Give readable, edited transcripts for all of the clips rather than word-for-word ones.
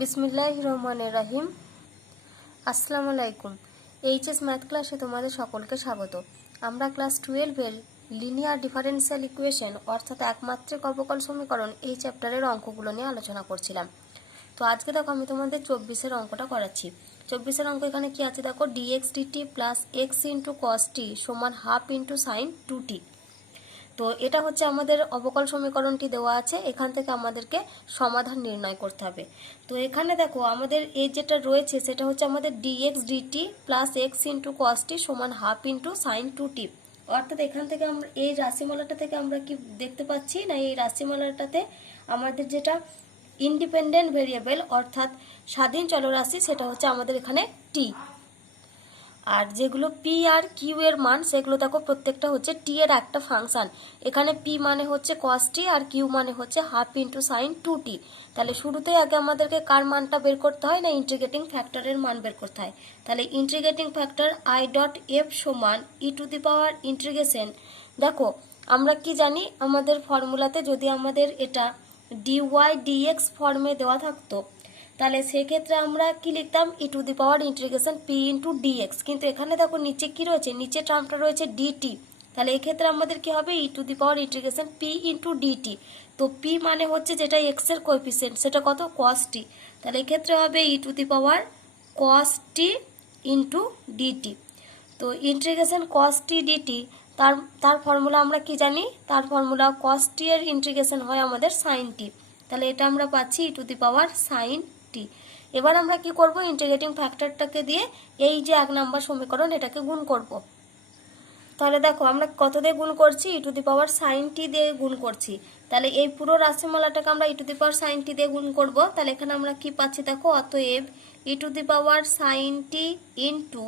বিসমিল্লাহির রহমানির রহিম। আসসালামু আলাইকুম। এইচএস ম্যাথ ক্লাসে তোমাদের সকলকে স্বাগত। আমরা ক্লাস 12-এর লিনিয়ার ডিফারেনশিয়াল ইকুয়েশন অর্থাৎ একমাত্রিক অবকল সমীকরণ এই চ্যাপ্টারের অঙ্কগুলো নিয়ে আলোচনা করছিলাম। তো আজকে দেখো আমি তোমাদের 24-এর অঙ্কটা করাচ্ছি। 24-এর অঙ্ক এখানে কি আছে দেখো, dx dt plus X into cos T সমান হাফ ইন্টু সাইন 2t। তো এটা হচ্ছে আমাদের অবকল সমীকরণটি দেওয়া আছে, এখান থেকে আমাদেরকে সমাধান নির্ণয় করতে হবে। তো এখানে দেখো আমাদের এই যেটা রয়েছে সেটা হচ্ছে আমাদের dx dt plus X into cos T সমান হাফ ইন্টু সাইন 2t। অর্থাৎ এখান থেকে আমরা এই রাশিমালাটা থেকে আমরা কি দেখতে পাচ্ছি না, এই রাশিমালাটাতে আমাদের যেটা ইন্ডিপেন্ডেন্ট ভেরিয়েবল অর্থাৎ স্বাধীন চলরাশি সেটা হচ্ছে আমাদের এখানে টি। আর যেগুলো পি আর কিউ এর মান সেগুলো দেখো প্রত্যেকটা হচ্ছে টি এর একটা ফাংশন। এখানে পি মানে হচ্ছে কস টি আর কিউ মানে হচ্ছে হাফ ইন্টু সাইন 2t। তাহলে শুরুতেই আগে আমাদেরকে কার মানটা বের করতে হয় না, ইন্টিগ্রেটিং ফ্যাক্টরের মান বের করতে হয়। তাহলে integrating factor I dot F সমান e to the power integration. দেখো আমরা কি জানি, আমাদের ফর্মুলাতে যদি আমাদের এটা ডিওয়াই ডিএক্স ফর্মে দেওয়া থাকতো তাহলে সেক্ষেত্রে আমরা কি লিখতাম, e to the power integration P into dx. কিন্তু এখানে দেখো নিচে কি রয়েছে, নিচে টার্মটা রয়েছে ডিটি। তাহলে এক্ষেত্রে আমাদের কি হবে, e to the power integration P into dt. তো পি মানে হচ্ছে যেটা এক্স এর কোএফিসিয়েন্ট সেটা কত, কস টি। তাহলে এক্ষেত্রে হবে e to the power cos T into dt. তো ইন্টিগ্রেশন কস টি ডিটি তার ফর্মুলা আমরা কি জানি, তার ফর্মুলা কস টি এর ইন্টিগ্রেশন হয় আমাদের সাইন টি। তাহলে এটা আমরা পাচ্ছি ই টু দি পাওয়ার সাইন টি। এবার আমরা কি করব, ইন্টিগ্রেটিং ফ্যাক্টরটাকে দিয়ে এই যে 1 নম্বর সমীকরণ এটাকে গুণ করব। তাহলে দেখো আমরা কত দিয়ে গুণ করছি, ই টু দি পাওয়ার সাইন টি দিয়ে গুণ করছি। তাহলে এই পুরো রাশিমালাটাকে আমরা e to the power sine টি দিয়ে গুণ করব। তাহলে এখানে আমরা কি পাচ্ছি দেখো, অতএব e to the power sine T into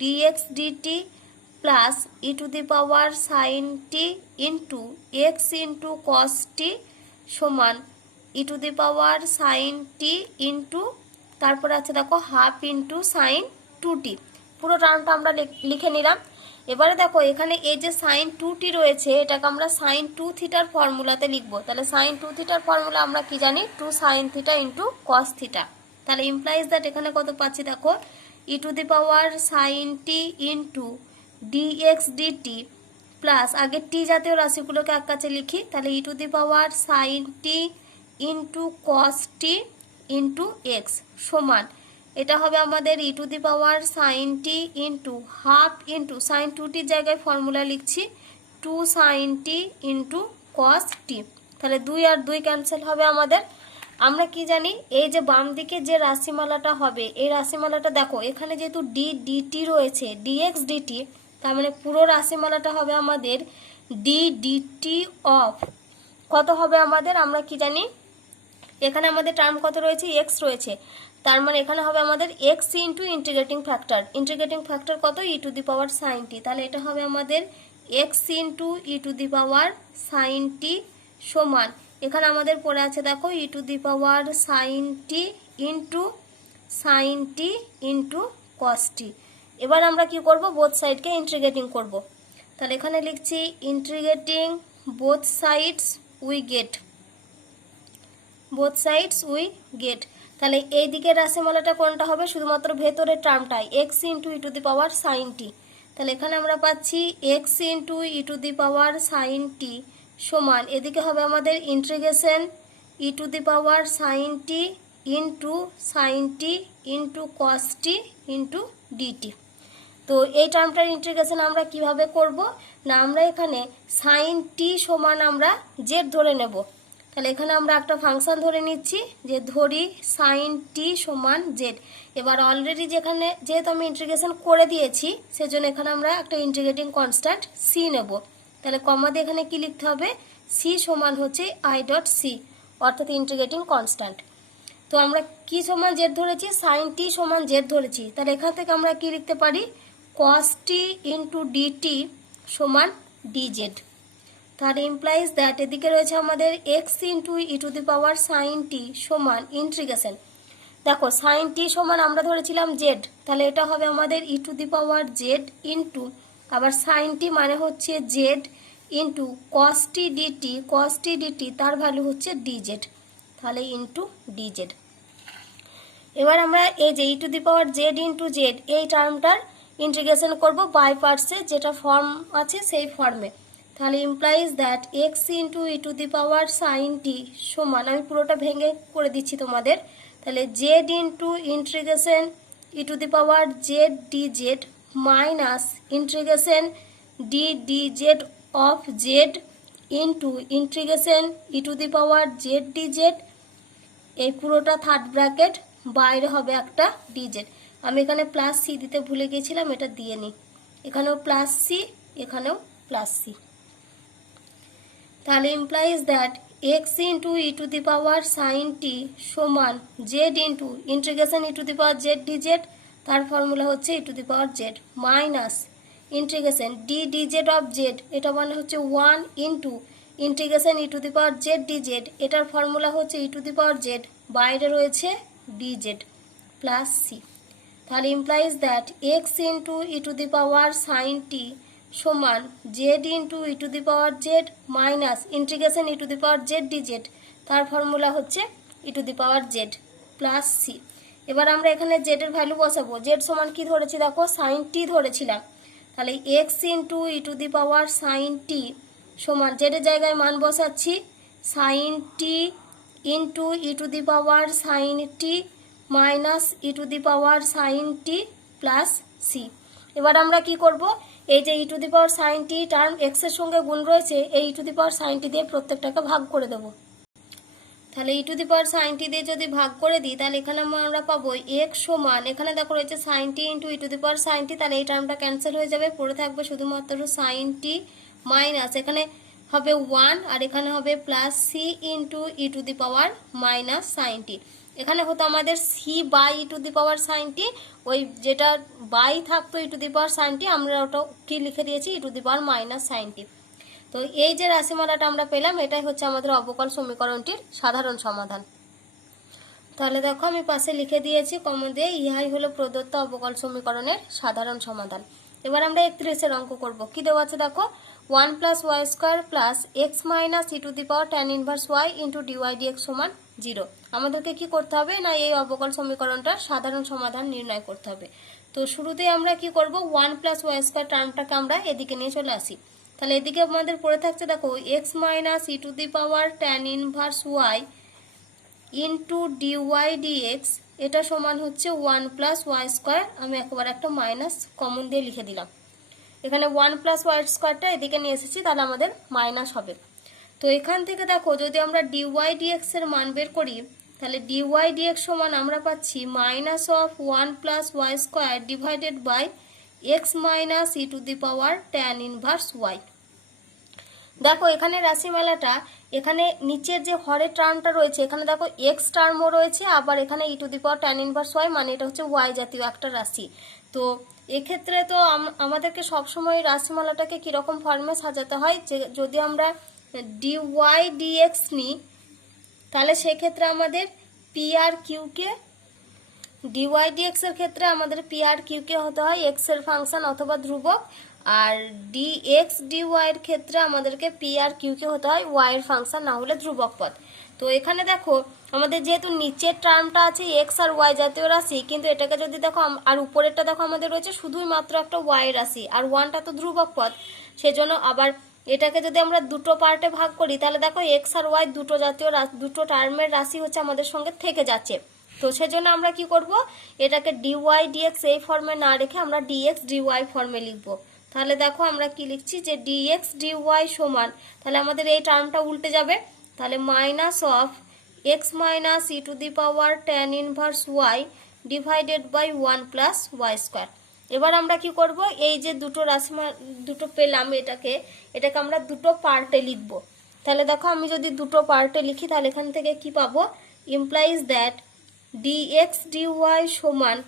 dx dt plus e to the power sine T into X into cos T সমান e to the power sine T into তারপরে আছে দেখো হাফ ইন্টু সাইন 2t। পুরো টার্মটা আমরা লিখে নিলাম। এবারে দেখো এখানে এই যে সাইন 2t রয়েছে এটাকে আমরা সাইন 2 থিটার ফর্মুলাতে লিখবো। তাহলে সাইন 2 থিটার ফর্মুলা আমরা কি জানি, 2 sine theta into cos theta. তাহলে ইমপ্লাইজ দ্যাট এখানে কত পাচ্ছি দেখো, e to the power sine T into dx dt plus আগে টি জাতীয় রাশিগুলোকে এক কাছে লিখি, তাহলে e to the power sine T into cos T into X সমান এটা হবে আমাদের e to the power sine T into half into sine 2টির জায়গায় ফর্মুলা লিখছি 2 সাইন টি ইন্টু কস টি। তাহলে 2 আর 2 ক্যান্সেল হবে আমাদের। আমরা কি জানি, এই যে বাম দিকে যে রাশিমালাটা হবে এই রাশিমালাটা দেখো এখানে যেহেতু ডি ডিটি রয়েছে ডিএক্স ডিটি, তার মানে পুরো রাশিমালাটা হবে আমাদের ডি ডিটি অফ কত হবে আমাদের, আমরা কি জানি এখানে আমাদের টার্ম কত রয়েছে, এক্স রয়েছে। তার মানে এখানে হবে আমাদের X into integrating factor. Integrating factor কত, ই টু দি পাওয়ার সাইন টি। তাহলে এটা হবে আমাদের X into E to the power sine টি সমান এখানে আমাদের পড়ে আছে দেখো e to the power sine T into cos T. এবার আমরা কি করব, বোথ সাইডকে ইন্টিগ্রেটিং করব। তাহলে এখানে লিখছি integrating both sides we get তাহলে এই দিকের রাশিমালাটা কোনটা হবে, শুধুমাত্র ভেতরের টার্মটাই X into E to the power sine টি। তাহলে এখানে আমরা পাচ্ছি X into E to the power sine টি সমান এদিকে হবে আমাদের integration E to the power sine T into cos T into dt. তো এই টার্মটার ইন্টিগ্রেশন আমরা কিভাবে করব না, আমরা এখানে সাইন টি সমান আমরা জেড ধরে নেব। তাহলে এখানে আমরা একটা ফাংশন ধরে নিচ্ছি যে ধরি সাইন টি সমান জেড। এবার অলরেডি যেহেতু আমি ইন্টিগ্রেশন করে দিয়েছি সেজন্য এখানে আমরা একটা ইন্টিগ্রেটিং কনস্ট্যান্ট সি নেব। তাহলে কমা দিয়ে এখানে কি লিখতে হবে, সি সমান হচ্ছে আই ডট সি অর্থাৎ ইন্টিগ্রেটিং কনস্ট্যান্ট। তো আমরা কি সমান জেড ধরেছি, সাইন টি সমান জেড ধরেছি। তাহলে এখান থেকে আমরা কি লিখতে পারি, কস টি ইন্টু ডিটি সমান ডিজেড। তাহলে ইমপ্লাইজ দ্যাট এদিকে রয়েছে আমাদের X into E to the power sine টি সমান ইন্টিগ্রেশন। দেখো সাইন টি সমান আমরা ধরেছিলাম জেড, তাহলে এটা হবে আমাদের e to the power Z into আবার সাইন টি মানে হচ্ছে Z into cos T dt তার ভ্যালু হচ্ছে ডিজেড, তাহলে ইন্টু ডিজেড। এবার আমরা এই যে e to the power Z into Z এই টার্মটার ইন্টিগ্রেশন করব বাই পার্টসে, যেটা ফর্ম আছে সেই ফর্মে। তাহলে implies that x into E to the power sine টি সমান, আমি পুরোটা ভেঙে করে দিচ্ছি তোমাদের, তাহলে Z into integration E to the power Z D Z minus integration D D Z of Z into integration E to the power Z D Z, এই পুরোটা থার্ড ব্র্যাকেট, বাইরে হবে একটা ডিজেড। আমি এখানে প্লাস সি দিতে ভুলে গিয়েছিলাম, এটা দিয়ে নিই, এখানেও প্লাস সি, এখানেও প্লাস সি। তাহলে implies that x into E to the power sine টি সমান Z into integration E to the power Z D Z, তার ফর্মুলা হচ্ছে e to the power Z minus integration D D Z of Z, এটা মানে হচ্ছে 1 into integration E to the power Z D Z, এটার formula হচ্ছে e to the power Z, বাইরে রয়েছে D Z plus C. তাহলে implies that x into E to the power sine টি সমান Z into E to the power Z minus integration E to the power Z D Z, তার formula হচ্ছে e to the power Z plus C. এবার আমরা এখানে Z এর value বসাবো। Z সমান কি ধরেছি দেখো, সাইন টি ধরেছিলাম, তাহলে x into E to the power sine টি সমান জেড এর জায়গায় মান বসাচ্ছি sine T into E to the power sine t minus E to the power sine t plus C. এবার আমরা কি করব, এই যে e to the power sine t term x এর সঙ্গে গুণ রয়েছে, এই ই টু দি পাওয়ার সাইন টি দিয়ে প্রত্যেকটাকে ভাগ করে দেব। তাহলে e to the power sine টি দিয়ে যদি ভাগ করে দিই, তাহলে এখানে আমরা পাবো এক্স সমান, এখানে দেখো রয়েছে sine T into E to the power sine টি, তাহলে এই টার্মটা ক্যান্সেল হয়ে যাবে, পড়ে থাকবে শুধুমাত্র সাইন টি মাইনাস, এখানে হবে 1 আর এখানে হবে plus c into E to the power minus sine t. এখানে হতো আমাদের c by e to the power sine t, ওই যেটা বাই থাকতো ই টু দি পাওয়ার সাইন টি, আমরা ওটা কি লিখে দিয়েছি e to the power minus sine t. তো এই যে রাশিমালাটা আমরা পেলাম, এটাই হচ্ছে আমাদের অবকল সমীকরণটির সাধারণ সমাধান। তাহলে দেখো আমি পাশে লিখে দিয়েছি কমন দিয়ে, ইহাই হলো প্রদত্ত অবকল সমীকরণের সাধারণ সমাধান। এবার আমরা 31 অঙ্ক করব। কি দেওয়া আছে দেখো, 1 plus Y square plus X minus E to the power tan inverse Y into D Y D X সমান 0। আমাদেরকে কি করতে হবে না, এই অবকল সমীকরণটার সাধারণ সমাধান নির্ণয় করতে হবে। তো শুরুতেই আমরা কি করব, 1 প্লাস ওয়াই স্কোয়ার টার্মটাকে আমরা এদিকে নিয়ে চলে আসি। তাহলে এদিকে আমাদের পড়ে থাকছে দেখো X minus E to the power tan inverse Y into D Y D X, এটা সমান হচ্ছে 1 প্লাস ওয়াই স্কোয়ার, আমি একবার একটা মাইনাস কমন দিয়ে লিখে দিলাম। এখানে 1 প্লাস ওয়াই স্কোয়ারটা এদিকে নিয়ে এসেছি, তাহলে আমাদের মাইনাস হবে। তো এখান থেকে দেখো যদি আমরা ডিওয়াই ডিএক্স এর মান বের করি, তাহলে ডিওয়াই ডিএক্স সমান আমরা পাচ্ছি minus of 1 plus Y square divided by X minus E to the power tan inverse Y. দেখো এখানে রাশিমালাটা, এখানে নিচের যে হরের টার্মটা রয়েছে, এখানে দেখো এক্স টার্মও রয়েছে, আবার এখানে e to the power tan inverse y, মানে এটা হচ্ছে ওয়াই জাতীয় একটা রাশি। তো এক্ষেত্রে তো আমাদেরকে সবসময় রাশিমালাটাকে কীরকম ফর্মে সাজাতে হয়, যে যদি আমরা ডিওয়াই ডিএক্স নিই, তাহলে সেক্ষেত্রে আমাদের পি আর কিউকে, ডিওয়াই ডিএক্স এর ক্ষেত্রে আমাদের পি আর কিউকে হতে হয় এক্স এর ফাংশন অথবা ধ্রুবক, আর ডিএক্স ডিওয়াই এর ক্ষেত্রে আমাদেরকে পি আর কিউকে হতে হয় ওয়াই এর ফাংশন, না হলে ধ্রুবক পদ। তো এখানে দেখো আমাদের যেহেতু নিচের টার্মটা আছে এক্স আর ওয়াই জাতীয় রাশি, কিন্তু এটাকে যদি দেখো আর উপরেরটা দেখো আমাদের রয়েছে শুধুই মাত্র একটা ওয়াই রাশি, আর ওয়ানটা তো ধ্রুবক পদ, সেজন্য আবার এটাকে যদি আমরা দুটো পার্টে ভাগ করি, তাহলে দেখো এক্স আর ওয়াই দুটো জাতীয় দুটো টার্মের রাশি হচ্ছে আমাদের সঙ্গে থেকে যাচ্ছে। তো সেজন্য আমরা কি করব, এটাকে ডিওয়াই ডিএক্স এই ফর্মে না রেখে আমরা ডিএক্স ডিওয়াই ফর্মে লিখব। তাহলে দেখো আমরা কি লিখছি, যে ডিএক্স ডিওয়াই সমান, তাহলে আমাদের এই টার্মটা উল্টে যাবে, তাহলে minus of X minus E to the power tan inverse Y divided by 1 plus Y square. এবার আমরা কি করব, এই যে দুটো রাশি দুটো পেলাম, এটাকে আমরা দুটো পার্টে লিখব। তাহলে দেখো আমি যদি দুটো পার্টে লিখি, তাহলে এখান থেকে কি পাবো, ইমপ্লাইজ দ্যাট ডিএক্স ডিওয়াই সমান,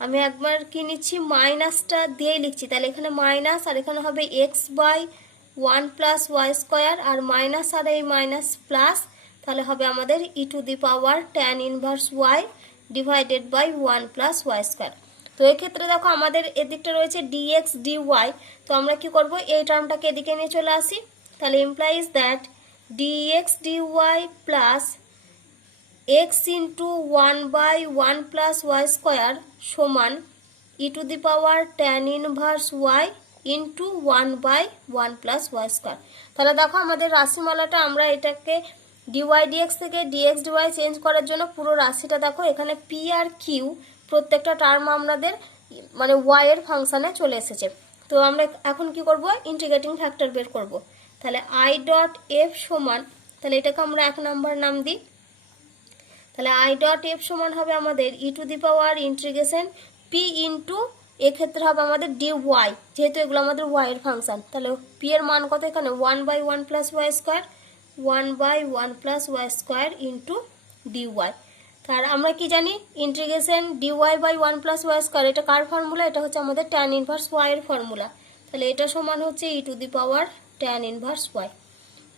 আমি একবার কি নিচ্ছি মাইনাসটা দিয়েই লিখছি, তাহলে এখানে মাইনাস আর এখানে হবে x by 1 plus Y square, আর মাইনাস আর এই মাইনাস প্লাস, তাহলে হবে আমাদের e to the power tan inverse Y divided by 1 plus Y square. তো এক্ষেত্রে দেখো আমাদের এদিকটা রয়েছে ডিএক্স ডিওয়াই, তো আমরা কি করব, এই টার্মটাকে এদিকে নিয়ে চলে আসি। তাহলে implies that D X D Y plus X into 1/1 + y² সমান e⁻tan inverse y into 1/1 + y²। তাহলে দেখো আমাদের রাশিমালাটা আমরা এটাকে ডিওয়াই ডিএক্স থেকে ডিএক্স ডিওয়াই চেঞ্জ করার জন্য পুরো রাশিটা দেখো এখানে পি আর কিউ প্রত্যেকটা টার্ম আমাদের মানে ওয়াই এর ফাংশানে চলে এসেছে। তো আমরা এখন কি করব, ইন্টিগ্রেটিং ফ্যাক্টর বের করব। তাহলে আই ডট এফ সমান, তাহলে এটাকে আমরা 1 নম্বর নাম দিই। তাহলে আই ডট এফ সমান হবে আমাদের ইন্টিগ্রেশন পি ইন্টু এক্ষেত্রে হবে আমাদের ডি ওয়াই, যেহেতু এগুলো আমাদের ওয়াই এর ফাংশন। তাহলে পি এর মান কত এখানে 1/1 + y² 1/1 + y² into D Y. তার আমরা কি জানি ইন্টিগ্রেশন dy/1 + y² এটা কার ফর্মুলা, এটা হচ্ছে আমাদের tan ইনভার্স y এর ফর্মুলা। তাহলে এটা সমান হচ্ছে e⁻tan ইনভার্স y।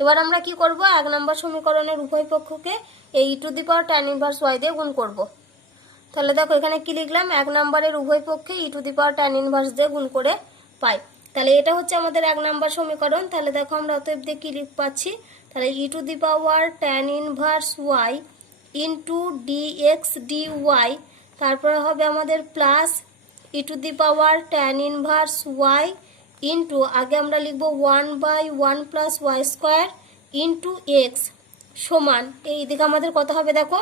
এবার আমরা কি করব, 1 নম্বর সমীকরণের উভয় পক্ষকে এই e⁻tan ইনভার্স y দিয়ে গুণ করব। তাহলে দেখো এখানে কি লিখলাম, 1 নম্বরের উভয় পক্ষে e⁻tan ইনভার্স দিয়ে গুণ করে পাই। তাহলে এটা হচ্ছে আমাদের 1 নম্বর সমীকরণ। তাহলে দেখো আমরা অতএব দিয়ে কি লিখ পাচ্ছি, তাহলে e⁻tan inverse y into D X D Y, তারপরে হবে আমাদের plus e⁻tan inverse y into আগে আমরা লিখব 1/1 + y² ইন্টু এক্স সমান এই দিকে আমাদের কত হবে দেখো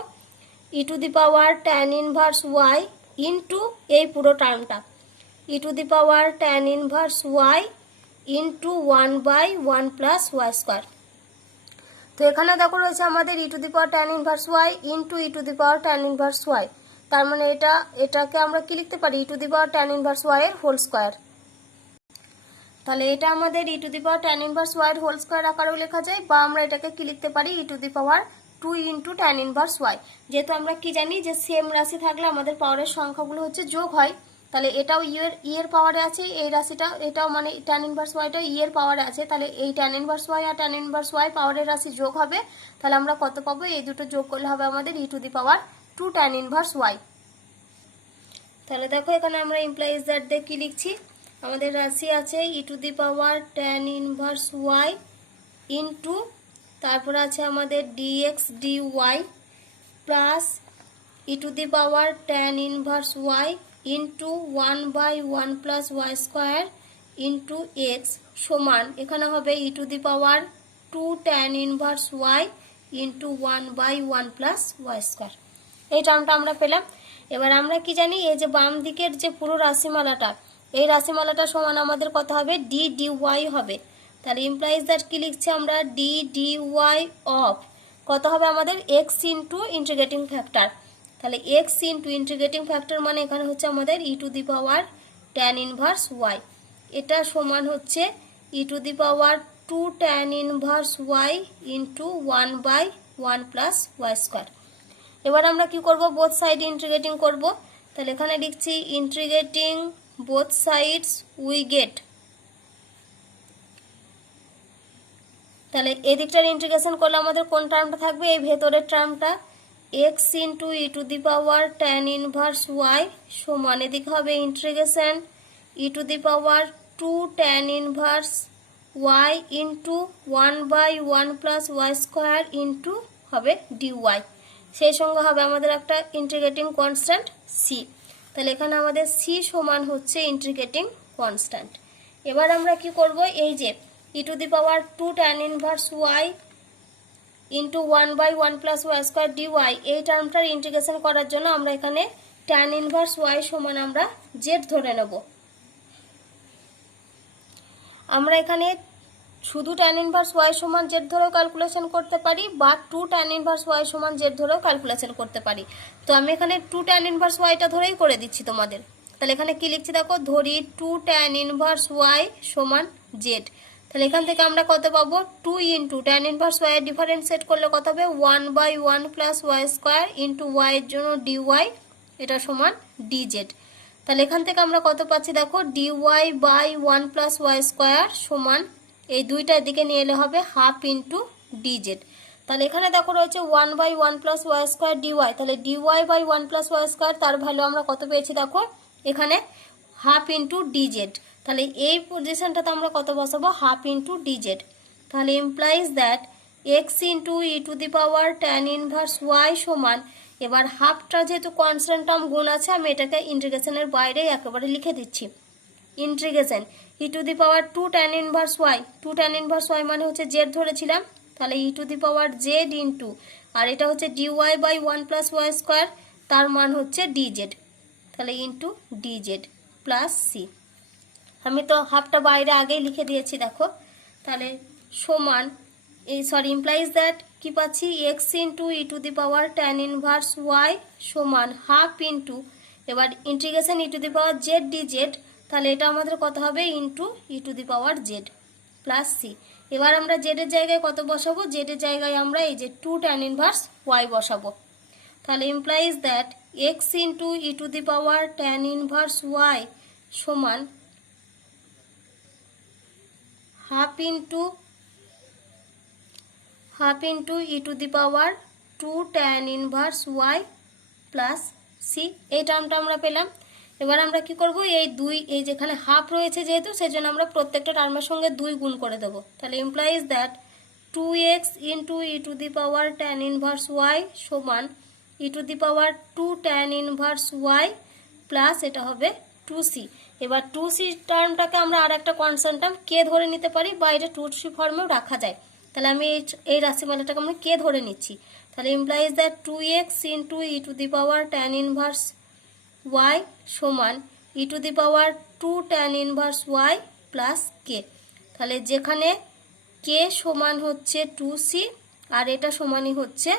e⁻tan ইনভার্স y ইন্টু এই পুরো টার্মটা e⁻tan inverse y into 1/1 + y²। তো এখানে দেখো রয়েছে আমাদের e⁻tan inverse y into e⁻tan inverse y, তার মানে এটাকে আমরা কি লিখতে পারি e⁻tan ইনভার্স y এর হোল স্কয়ার। তাহলে এটা আমাদের e⁻tan ইনভার্স y এর হোল স্কয়ার আকারেও লেখা যায়, বা আমরা এটাকে কি লিখতে পারি e⁻2 into tan inverse y। যেহেতু আমরা কি জানি যে সেম রাশি থাকলে আমাদের পাওয়ারের সংখ্যাগুলো হচ্ছে যোগ হয়, তাহলে এটাও ই এর পাওয়ারে আছে, এই রাশিটা এটাও মানে tan ইনভার্স y টা ই এর পাওয়ারে আছে, তাহলে এই tan ইনভার্স y আর tan ইনভার্স y পাওয়ারের রাশি যোগ হবে। তাহলে আমরা কত পাবো, এই দুটো যোগ করলে হবে আমাদের e⁻2 tan ইনভার্স y। তাহলে দেখো এখানে আমরা ইমপ্লাইজ দ্যাট দিয়ে কি লিখছি, আমাদের রাশি আছে e⁻tan ইনভার্স y ইন্টু তারপর আছে আমাদের D X D Y plus e⁻tan inverse y into 1/1 + y² into X সমান এখানে হবে e⁻2 tan inverse y into 1/1 + y²। এই টার্মটা আমরা পেলাম। এবার আমরা কি জানি, এই যে বাম দিকের যে পুরো রাশিমালাটা, এই রাশিমালাটা সমান আমাদের কত হবে ডি ডিওয়াই হবে। তাহলে ইমপ্লাইজ দ্যাট কি লিখছি আমরা ডি ডিওয়াই অফ কত হবে আমাদের এক্স ইন্টু ইন্টিগ্রেটিং ফ্যাক্টর। তাহলে এক্স ইন্টু ইন্টিগ্রেটিং ফ্যাক্টর মানে এখানে হচ্ছে আমাদের e⁻tan ইনভার্স y, এটা সমান হচ্ছে e⁻2 tan inverse y into 1/1 + y²। এবার আমরা কি করব, বোথ সাইড ইন্টিগ্রেটিং করব। তাহলে এখানে লিখছি integrating both sides we get, তাহলে এই দিকটার ইন্টিগ্রেশন করলে আমাদের কোন টার্মটা থাকবে, এই ভেতরের টার্মটা x into e⁻tan inverse y সমান এদিকে হবে integration e⁻2 tan inverse y into 1/1 + y² into হবে dy, সেই সঙ্গে হবে আমাদের একটা ইন্টিগ্রেটিং কনস্ট্যান্ট c। তাহলে এখানে আমাদের c সমান হচ্ছে ইন্টিগ্রেটিং কনস্ট্যান্ট। এবার আমরা কি করব, এই যে e⁻2 tan inverse y into 1/1 + y² dy এই টার্মটার ইন্টিগ্রেশন করার জন্য আমরা এখানে tan ইনভার্স y সমান আমরা z ধরে নেব। আমরা এখানে শুধু tan ইনভার্স y সমান z ধরেও ক্যালকুলেশন করতে পারি, বা 2 tan ইনভার্স y সমান z ধরেও ক্যালকুলেশন করতে পারি। তো আমি এখানে 2 tan ইনভার্স y-টা ধরেই করে দিচ্ছি তোমাদের। তাহলে এখানে কি লিখছি দেখো, ধরি 2 tan ইনভার্স y সমান z। তাহলে এখান থেকে আমরা কত পাবো, 2 ইন্টু tan ইনভার্স y এর ডিফারেন্সিয়েট করলে কত হবে 1/1 + y² ইন্টু y এর জন্য dy, এটা সমান dz। তাহলে এখান থেকে আমরা কত পাচ্ছি দেখো dy/1 + y² সমান এই দুইটার দিকে নিয়ে এলে হবে হাফ ইন্টু dz। তাহলে এখানে দেখো রয়েছে 1/1 + y² dy, তাহলে dy/1 + y² তার ভ্যালু আমরা কত পেয়েছি দেখো এখানে হাফ ইন্টু dz। তাহলে এই পজিশনটাতে আমরা কত বসাবো, হাফ ইন্টু dz। তাহলে implies that x into E to the power tan inverse Y সমান, এবার হাফটা যেহেতু কনস্ট্যান্ট টার্ম গুণ আছে আমি এটাকে ইন্টিগ্রেশনের বাইরে একেবারে লিখে দিচ্ছি। Integration E to the power two tan inverse Y, two tan inverse y মানে হচ্ছে জেড ধরেছিলাম, তাহলে e to the power Z into, আর এটা হচ্ছে D Y by one plus Y square, তার মান হচ্ছে ডি জেড, তাহলে into D Z plus C. আমি তো হাফটা বাইরে আগেই লিখে দিয়েছি দেখো, তাহলে সমান ইমপ্লাইজ দ্যাট কি পাচ্ছি, X into E to the power tan inverse Y সমান হাফ ইন্টু, এবার integration E to the power Z D Z, তাহলে এটা আমাদের কত হবে, into E to the power Z plus C. এবার আমরা জেডের জায়গায় কত বসাবো, জেডের জায়গায় আমরা এই যে টু ট্যান ইনভার্স ওয়াই বসাবো, তাহলে implies that x into E to the power tan inverse Y সমান half into E to the power two tan inverse y plus c, এই টার্মটা আমরা পেলাম। এবার আমরা কি করব, এই দুই, এই যেখানে হাফ রয়েছে যেহেতু সেজন্য আমরা প্রত্যেকটা টার্মের সঙ্গে 2 গুণ করে দেবো, তাহলে implies that 2x into E to the power tan inverse Y সমান e to the power 2 tan inverse y plus এটা হবে 2c। এবার 2c টার্মটাকে আমরা আর একটা কনস্ট্যান্ট টার্ম কে ধরে নিতে পারি, বা এটা 2c ফর্মেও রাখা যায়, তাহলে আমি এই রাশিমালাটাকে আমরা কে ধরে নিচ্ছি, তাহলে implies that 2x into E to the power tan inverse Y সমান e to the power 2 tan inverse y plus k, তাহলে যেখানে কে সমান হচ্ছে 2c আর এটা সমানই হচ্ছে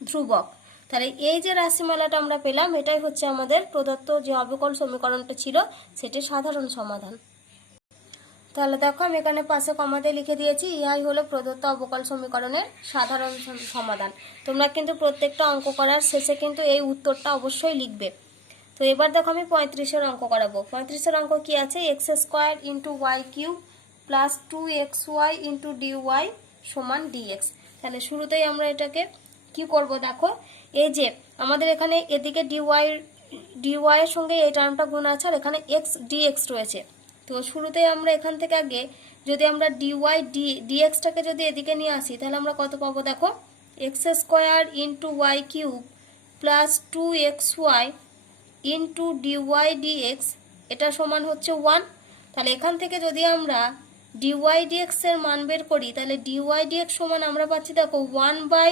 ধ্রুবক, তাহলে এই যে রাশিমালাটা আমরা পেলাম এটাই হচ্ছে আমাদের প্রদত্ত যে অবকল সমীকরণটা ছিল সেটির সাধারণ সমাধান। তাহলে দেখো আমি এখানে পাশে কমাতে লিখে দিয়েছি, ইহাই হলো প্রদত্ত অবকল সমীকরণের সাধারণ সমাধান। তোমরা কিন্তু প্রত্যেকটা অঙ্ক করার শেষে কিন্তু এই উত্তরটা অবশ্যই লিখবে। তো এবার দেখো আমি 35-এর অঙ্ক করাবো। 35-এর অঙ্ক কি আছে, X square into Y cube plus 2xy into D Y সমান ডিএক্স। তাহলে শুরুতেই আমরা এটাকে কি করব, দেখো এই যে আমাদের এখানে এদিকে ডিওয়াই এর সঙ্গে এই টার্মটা গুণ আছে আর এখানে এক্স ডিএক্স রয়েছে, তো শুরুতেই আমরা এখান থেকে আগে যদি আমরা ডিওয়াই ডিএক্সটাকে যদি এদিকে নিয়ে আসি তাহলে আমরা কত পাবো, দেখো X square into Y cube plus 2xy into D Y D X, এটা সমান হচ্ছে 1। তাহলে এখান থেকে যদি আমরা ডিওয়াই ডিএক্স এর মান বের করি তাহলে ডিওয়াই ডিএক্স সমান আমরা পাচ্ছি দেখো 1 by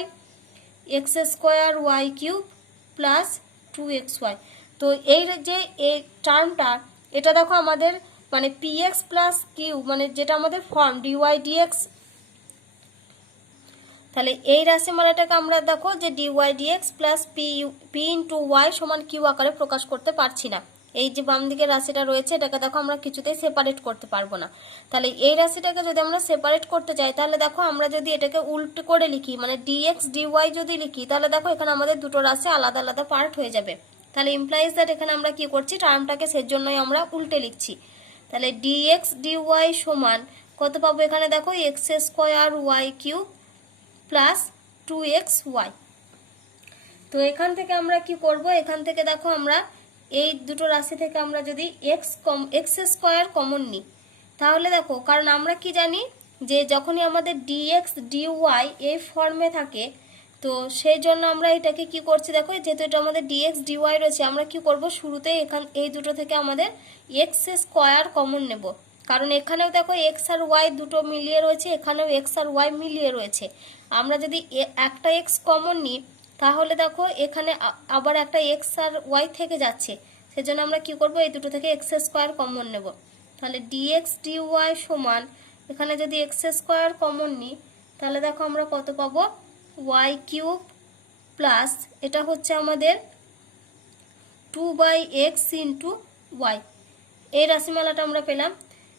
X square Y cube plus 2xy। তো এই যে এই টার্মটা এটা দেখো আমাদের মানে পিএক্স প্লাস কিউ মানে যেটা আমাদের ফর্ম ডিওয়াই ডিএক্স, তাহলে এই রাশিমালাটাকে আমরা দেখো যে D Y D X plus P into Y সমান কিউ আকারে প্রকাশ করতে পারছি না। এই যে বাম দিকের রাশিটা রয়েছে এটাকে দেখো আমরা কিছুতেই সেপারেট করতে পারবো না, তাহলে এই রাশিটাকে যদি আমরা সেপারেট করতে চাই তাহলে দেখো আমরা যদি এটাকে উল্টো করে লিখি মানে ডিএক্স ডিওয়াই যদি লিখি তাহলে দেখো এখানে আমাদের দুটো রাশি আলাদা আলাদা পার্ট হয়ে যাবে, তাহলে ইমপ্লাইজ দ্যাট এখানে আমরা কি করছি টার্মটাকে সেজন্যই আমরা উল্টে লিখছি। তাহলে ডিএক্স ডিওয়াই সমান কত পাবো, এখানে দেখো X square Y cube plus 2xy। তো এখান থেকে আমরা কি করব, এখান থেকে দেখো আমরা এই দুটো রাশি থেকে আমরা যদি এক্স স্কোয়ার কমন নিই তাহলে দেখো, কারণ আমরা কি জানি যে যখনই আমাদের ডিএক্স ডিওয়াই এই ফর্মে থাকে তো সেই জন্য আমরা এটাকে কি করছি, দেখো যেহেতু এটা আমাদের ডিএক্স ডিওয়াই রয়েছে আমরা কি করব শুরুতেই এই দুটো থেকে আমাদের এক্স স্কোয়ার কমন নেব, কারণ এখানেও দেখো এক্স আর ওয়াই দুটো মিলিয়ে রয়েছে, এখানেও এক্স আর ওয়াই মিলিয়ে রয়েছে। আমরা যদি একটা এক্স কমন নিই তাহলে দেখো এখানে আবার একটা এক্স আর ওয়াই থেকে যাচ্ছে, সেজন্য আমরা কি করব এই দুটো থেকে এক্স স্কোয়ার কমন নেব, তাহলে ডিএক্স ডিওয়াই সমান এখানে যদি এক্স স্কোয়ার কমন নিই তাহলে দেখো আমরা কত পাবো, ওয়াই কিউব প্লাস এটা হচ্ছে আমাদের 2/x ইন্টু ওয়াই, এই রাশিমালাটা আমরা পেলাম।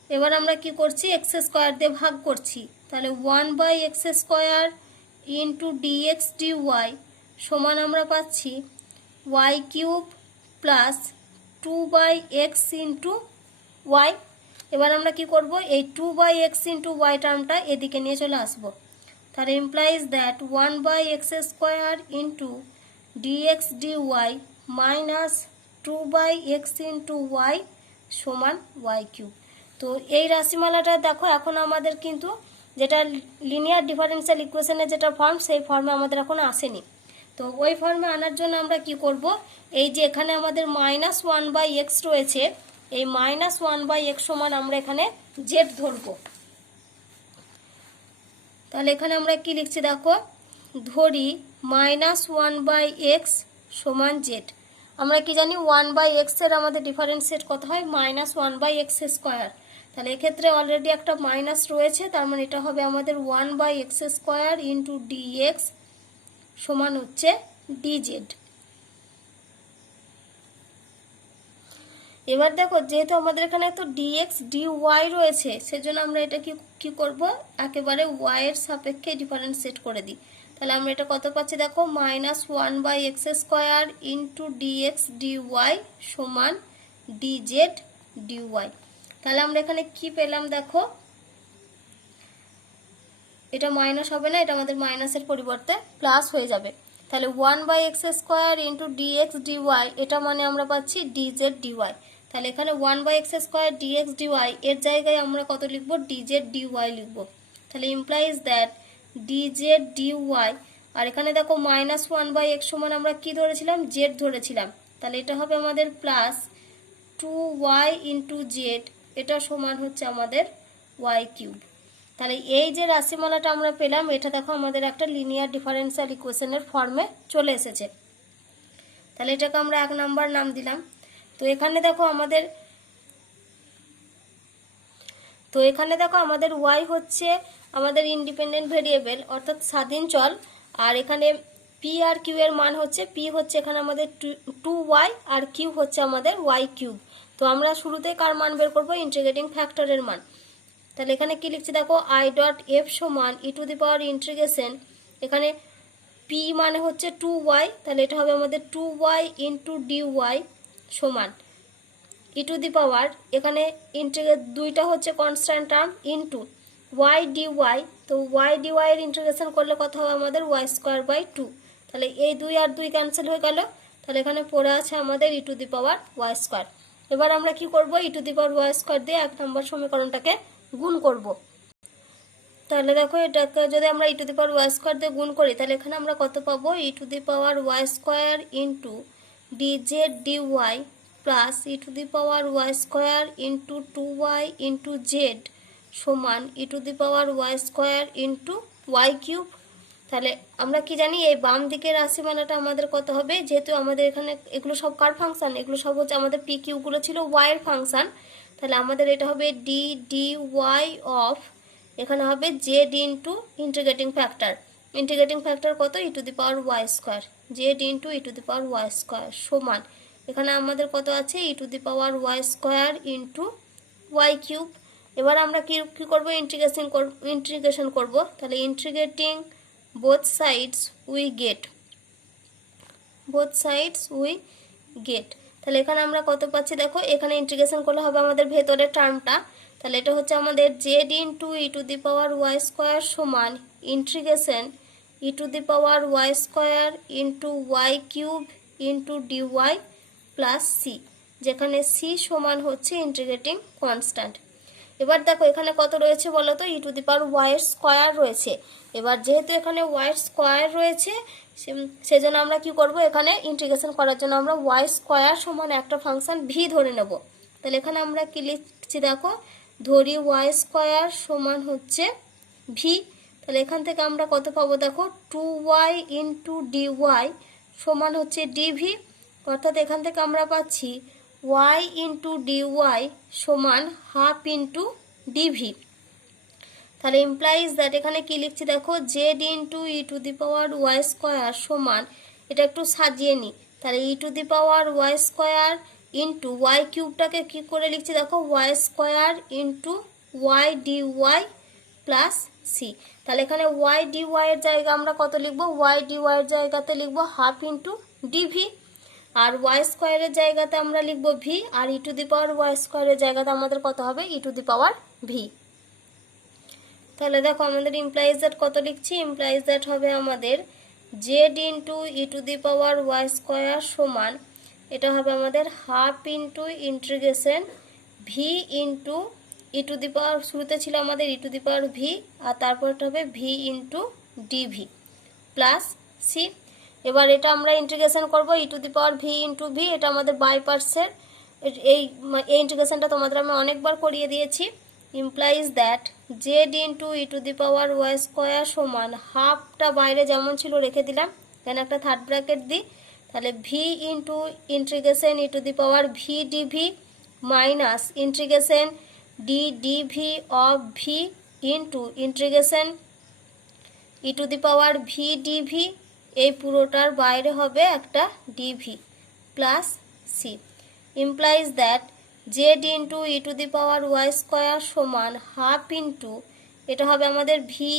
এবার আমরা কি করছি এক্স স্কোয়ার দিয়ে ভাগ করছি, তাহলে 1/x square into D X dy সমান আমরা পাচ্ছি Y cube plus 2/x into Y. এবার আমরা কি করব এই 2/x ইন্টু ওয়াই টার্মটা এদিকে নিয়ে চলে আসবো, তাহলে implies that 1/x square into D X D Y minus 2/x into Y সমান ওয়াই কিউব। তো এই রাশিমালাটা দেখো এখন আমাদের কিন্তু যেটা লিনিয়ার ডিফারেনশিয়াল ইকুয়েশনের যেটা ফর্ম, সেই ফর্মে আমাদের এখন আসেনি। তো ওই ফর্মে আনার জন্য আমরা কি করব, এই যে এখানে আমাদের -1/x রয়েছে, এই -1/x সমান আমরা এখানে z ধরবো। তাহলে এখানে আমরা কি লিখছি দেখো, ধরি -1/x সমান z। আমরা কি জানি 1/x এর আমাদের ডিফারেন্সিয়েট কত হয়, -1/x²। তাহলে এক্ষেত্রে অলরেডি একটা মাইনাস রয়েছে, তার মানে এটা হবে আমাদের 1/x² ইন্টু dx সমান হচ্ছে dz। এবার দেখো, যেহেতু আমাদের এখানে তো dx dy রয়েছে, সেজন্য আমরা এটা কি করব, একেবারে y এর সাপেক্ষে ডিফারেন্সিয়েট করে দিই। তাহলে আমরা এটা কত পাচ্ছি দেখো, -1/x² ইন্টু dx dy সমান dz dy। তাহলে আমরা এখানে কি পেলাম দেখো, এটা মাইনাস হবে না, এটা আমাদের মাইনাসের পরিবর্তে প্লাস হয়ে যাবে। তাহলে 1/x² ইন্টু dx dy, এটা মানে আমরা পাচ্ছি dz dy। তাহলে এখানে 1/x² dx dy এর জায়গায় আমরা কত লিখব, dz dy লিখব। তাহলে ইমপ্লাইজ দ্যাট dz dy, আর এখানে দেখো -1/x সমান আমরা কি ধরেছিলাম, z ধরেছিলাম। তাহলে এটা হবে আমাদের প্লাস 2y ইন্টু z, এটা সমান হচ্ছে আমাদের y³। তাহলে এই যে রাশিমালাটা আমরা পেলাম, এটা দেখো আমাদের একটা লিনিয়ার ডিফারেনশিয়াল ইকুয়েশনের ফর্মে চলে এসেছে। তাহলে এটাকে আমরা 1 নাম্বার নাম দিলাম। তো এখানে দেখো আমাদের y হচ্ছে আমাদের ইন্ডিপেন্ডেন্ট ভেরিয়েবল, অর্থাৎ স্বাধীন চল। আর এখানে p আর q এর মান হচ্ছে, p হচ্ছে এখানে আমাদের 2y আর q হচ্ছে আমাদের y³। তো আমরা শুরুতেই কার মান বের করব, ইন্টিগ্রেটিং ফ্যাক্টরের মান। তাহলে এখানে কি লিখছি দেখো, i.f সমান e⁻ইন্টিগ্রেশন, এখানে p মানে হচ্ছে 2y, তাহলে এটা হবে আমাদের 2y ইন্টু dy সমান e⁻, এখানে দুইটা হচ্ছে constant term, into y dy। তো y dy এর ইন্টিগ্রেশন করলে কত হবে আমাদের y²/2। তাহলে এই 2 আর 2 ক্যান্সেল হয়ে গেল, তাহলে এখানে পড়ে আছে আমাদের e⁻y²। এবার আমরা কি করব, e⁻y² দিয়ে 1 নম্বর সমীকরণটাকে গুণ করব। তাহলে দেখো, এটাকে যদি আমরা e⁻y² দিয়ে গুণ করি, তাহলে এখানে আমরা কত পাবো, e⁻y² into dz dy plus e⁻y² into 2y into z সমান e⁻y² ইন্টু y³। তাহলে আমরা কি জানি, এই বাম দিকের রাশিমালাটা আমাদের কত হবে, যেহেতু আমাদের এখানে এগুলো সব কার ফাংশন, এগুলো সব হচ্ছে আমাদের p q গুলো ছিল y এর ফাংশন। তাহলে আমাদের এটা হবে d dy অফ, এখানে হবে z ইন্টু ইন্টিগ্রেটিং ফ্যাক্টর কত, e⁻y², z ইন্টু e⁻y² সমান, এখানে আমাদের কত আছে, e⁻y² ইন্টু y³। এবার আমরা কি করব, ইন্টিগ্রেশন করব। তাহলে integrating both sides we get। তাহলে এখানে আমরা কত পাচ্ছি দেখো, এখানে ইন্টিগ্রেশন করলে হবে আমাদের ভেতরের টার্মটা। তাহলে এটা হচ্ছে আমাদের z ইন্টু e⁻y² সমান integration e⁻y² into y³ into dy plus c, যেখানে c সমান হচ্ছে ইন্টিগ্রেটিং কনস্ট্যান্ট। এবার দেখো এখানে কত রয়েছে বলো তো, e⁻y² রয়েছে। এবার যেহেতু এখানে y² রয়েছে, সেজন্য আমরা কি করব, এখানে ইন্টিগ্রেশন করার জন্য আমরা y² সমান একটা ফাংশন v ধরে নেব। তাহলে এখানে আমরা কি লিখছি দেখো, ধরি y² সমান হচ্ছে v। তাহলে এখান থেকে আমরা কত পাবো দেখো, 2y ইন্টু dy সমান হচ্ছে dv, অর্থাৎ এখান থেকে আমরা পাচ্ছি y ইন্টু dy সমান হাফ ইন্টু dv। তাহলে ইমপ্লাইজ দ্যাট, এখানে কি লিখছি দেখো, z ইন্টু e⁻y² সমান, এটা একটু সাজিয়ে নিই, তাহলে e⁻y² ইন্টু y³টাকে কি করে লিখছি দেখো, y² into y dy plus c। তাহলে এখানে y dy এর জায়গা আমরা কত লিখবো, y dy এর জায়গাতে লিখবো হাফ ইন্টু dv, আর y² এর জায়গাতে আমরা লিখব v, আর e⁻y² এর জায়গাতে আমাদের কত হবে, e⁻v। তাহলে দেখো আমাদের ইমপ্লাইজ দ্যাট কত লিখছি, ইমপ্লাইজ দ্যাট হবে আমাদের z ইন্টু e⁻y² সমান, এটা হবে আমাদের half into integration v into E to the power শুরুতে ছিল আমাদের e to the power V, আর তারপরটা হবে v into d v plus C. এবার এটা আমরা ইন্টিগ্রেশন করব e to the power v into v, এটা আমাদের বাই পার্টসের। এই ইন্টিগ্রেশনটা তোমাদের আমি অনেকবার করিয়ে দিয়েছি। Implies that Z into E to the power Y square সমান হাফটা বাইরে যেমন ছিল রেখে দিলাম, এখানে একটা থার্ড ব্র্যাকেট দিই, তাহলে V into integration E to the power V D V minus integration D D V of V into integration E to the power V D V, এই পুরোটার বাইরে হবে একটা D V plus C. Implies that Z into E to the power Y square সমান half into, এটা হবে আমাদের V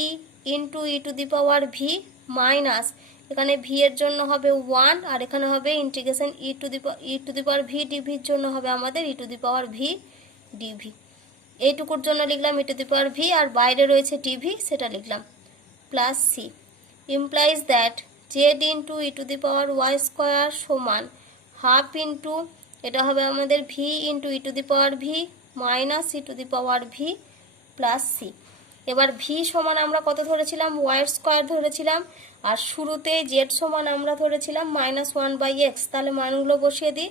into E to the power V minus, এখানে ভি এর জন্য হবে 1, আর এখানে হবে integration E to the power v ডিভির জন্য হবে আমাদের e to the power V d v. এইটুকুর জন্য লিখলাম ই টু দি পাওয়ার ভি, আর বাইরে রয়েছে ডিভি সেটা লিখলাম plus C. Implies that Z into E to the power Y square সমান হাফ ইন্টু, এটা হবে আমাদের V into E to the power V minus E to the power V plus C. এবার V সমান আমরা কত ধরেছিলাম, ওয়াই স্কোয়ার ধরেছিলাম, আর শুরুতে জেড সমান আমরা ধরেছিলাম -1/x, তাহলে মানগুলো বসিয়ে দিই।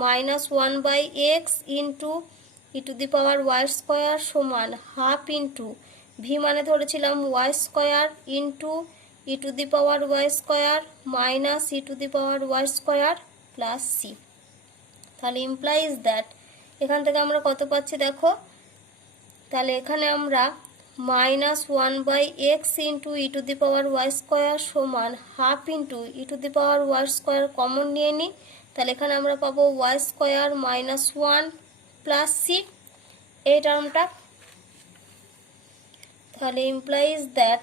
-1/x into E to the power Y square সমান হাফ ইন্টু ভি মানে ধরেছিলাম Y square into E to the power Y square minus E to the power Y square plus C. তাহলে ইমপ্লাইজ দ্যাট এখান থেকে আমরা কত পাচ্ছি দেখো, তাহলে এখানে আমরা -1/x into E to the power Y square সমান half into E to the power Y square common নিয়ে নিই, তাহলে এখানে আমরা পাবো ওয়াই স্কোয়ার -1 প্লাস সি এই টার্মটা। তাহলে ইমপ্লাইজ দ্যাট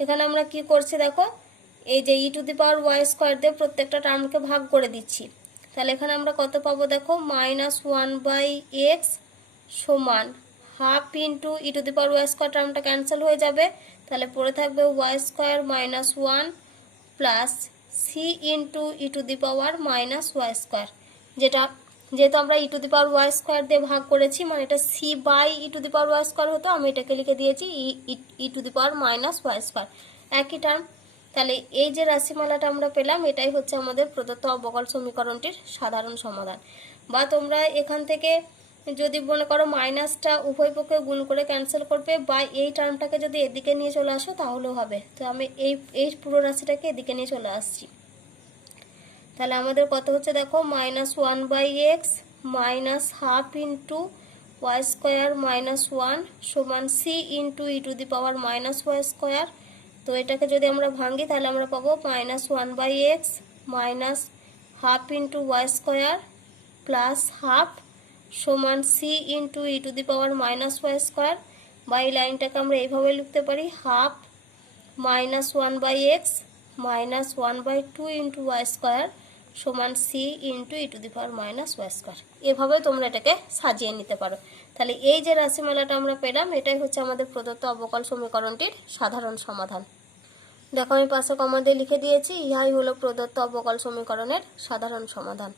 এখানে আমরা কি করছি দেখো, এই যে e to the power Y square দিয়ে প্রত্যেকটা টার্মকে ভাগ করে দিচ্ছি, তাহলে এখানে আমরা কত পাবো দেখো, -1/x সমান half into E to the power Y square, টার্মটা ক্যান্সেল হয়ে যাবে, তাহলে পড়ে থাকবে y square -1 plus c into E to the power -Y square, যেহেতু আমরা e to the power Y square দিয়ে ভাগ করেছি, মানে এটা c by e to the power Y square হতো, আমি এটাকে লিখে দিয়েছি e to the power -Y square, একই টার্ম। তাহলে এই যে রাশিমালাটা আমরা পেলাম, এটাই হচ্ছে আমাদের প্রদত্ত অবকল সমীকরণটির সাধারণ সমাধান। বা তোমরা এখান থেকে যদি মনে করো মাইনাসটা উভয় পক্ষে গুণ করে ক্যান্সেল করবে, বা এই টার্মটাকে যদি এদিকে নিয়ে চলে আসো তাহলেও হবে। তো আমি এই পুরো রাশিটাকে এদিকে নিয়ে চলে আসছি, তাহলে আমাদের কত হচ্ছে দেখো, -1/x minus half into y square -1 সমান c into E to the power -Y square. তো এটাকে যদি আমরা ভাঙি তাহলে আমরা পাবো -1/x minus half into y square plus half সমান c into E to the power -Y square. বা এই লাইনটাকে আমরা এইভাবে লিখতে পারি, half -1/x minus 1/2 into y square সমান c into E to the power -Y square. এভাবে তোমরা এটাকে সাজিয়ে নিতে পারো। তাহলে এই যে রাশিমালাটা আমরা পেলাম, এটাই হচ্ছে আমাদের প্রদত্ত অবকল সমীকরণটির সাধারণ সমাধান। দেখো আমি পাশে কমা দিয়ে লিখে দিয়েছি, ইহাই হলো প্রদত্ত অবকল সমীকরণের সাধারণ সমাধান।